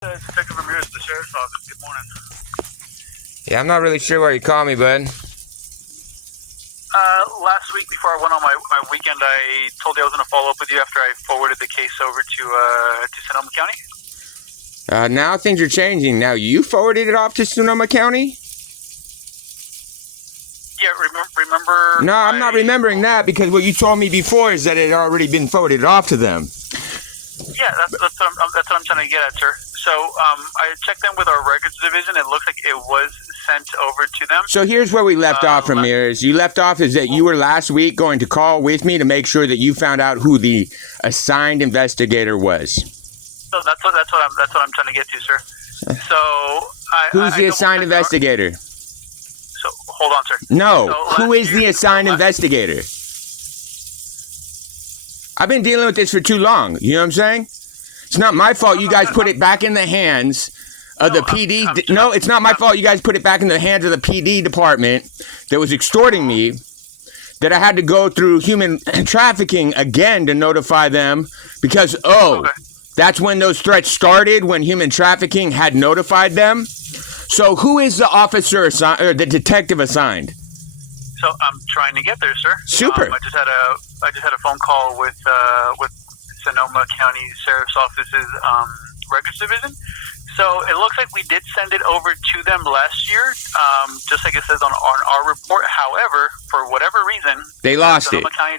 Detective Ramirez, the sheriff's office. Good morning. Yeah, I'm not really sure why you called me, bud. Last week before I went on my weekend, I told you I was going to follow up with you after I forwarded the case over to Sonoma County. Now things are changing. Now you forwarded it off to Sonoma County? Yeah, remember? No, I'm not remembering that because what you told me before is that it had already been forwarded off to them. Yeah, that's what I'm trying to get at, sir. So I checked in with our records division. It looks like it was sent over to them. So here's where we left off, Ramirez. You left off is that you were last week going to call with me to make sure that you found out who the assigned investigator was. So that's what I'm trying to get to, sir. So who's the assigned investigator? So hold on, sir. No, so who is the assigned investigator? I've been dealing with this for too long. You know what I'm saying? It's not my fault you guys put it back in the hands of the PD. No, it's not my fault you guys put it back in the hands of the PD department that was extorting me, that I had to go through human trafficking again to notify them because, that's when those threats started, when human trafficking had notified them. So who is the officer assigned, or the detective assigned? So I'm trying to get there, sir. Super. I just had a phone call with Sonoma County Sheriff's Office's records division. So it looks like we did send it over to them last year, just like it says on our report. However, for whatever reason, they lost Sonoma it. County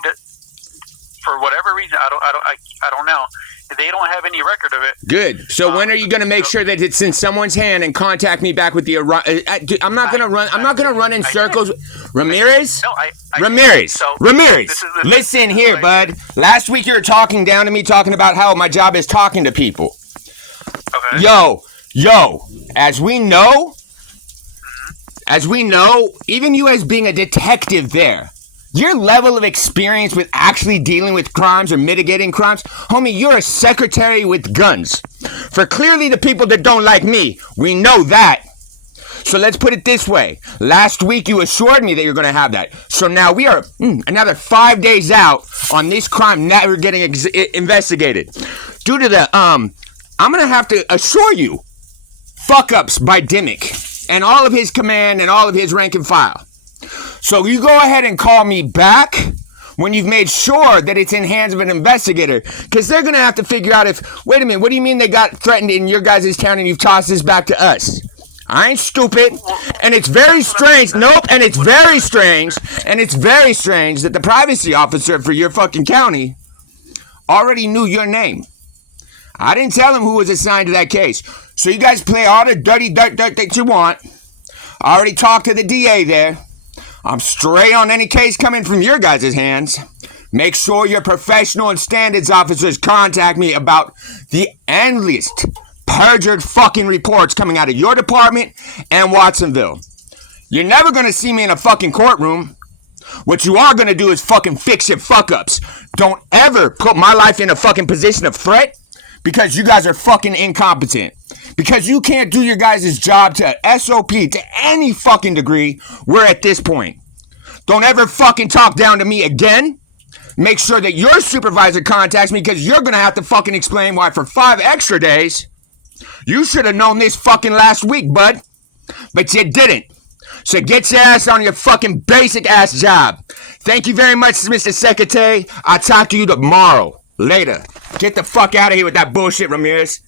for whatever reason, I don't know. They don't have any record of it. Good. So when are you going to make sure that it's in someone's hand and contact me back with the? I'm not going to run. I'm not going to run in circles. Ramirez. Ramirez. Ramirez. Listen here, bud. Last week you were talking down to me, talking about how my job is talking to people. Okay. Yo. As we know, even you as being a detective there. Your level of experience with actually dealing with crimes or mitigating crimes, homie, you're a secretary with guns. For clearly the people that don't like me, we know that. So let's put it this way. Last week you assured me that you're going to have that. So now we are another 5 days out on this crime never getting investigated. Due to the, I'm going to have to assure you, fuck-ups by Dimmick and all of his command and all of his rank and file. So you go ahead and call me back when you've made sure that it's in hands of an investigator. Because they're going to have to figure out if, wait a minute, what do you mean they got threatened in your guys' town and you've tossed this back to us? I ain't stupid. And it's very strange. Nope. And it's very strange. And it's very strange that the privacy officer for your fucking county already knew your name. I didn't tell him who was assigned to that case. So you guys play all the dirty dirt that you want. I already talked to the DA there. I'm straight on any case coming from your guys' hands. Make sure your professional and standards officers contact me about the endless perjured fucking reports coming out of your department and Watsonville. You're never going to see me in a fucking courtroom. What you are going to do is fucking fix your fuck-ups. Don't ever put my life in a fucking position of threat because you guys are fucking incompetent. Because you can't do your guys' job to SOP to any fucking degree, we're at this point. Don't ever fucking talk down to me again. Make sure that your supervisor contacts me because you're going to have to fucking explain why for 5 extra days. You should have known this fucking last week, bud. But you didn't. So get your ass on your fucking basic ass job. Thank you very much, Mr. Secretary. I'll talk to you tomorrow. Later. Get the fuck out of here with that bullshit, Ramirez.